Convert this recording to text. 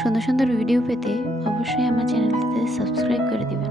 সুন্দর সুন্দর ভিডিও পেতে অবশ্যই আমার চ্যানেলটিতে সাবস্ক্রাইব করে দিবেন।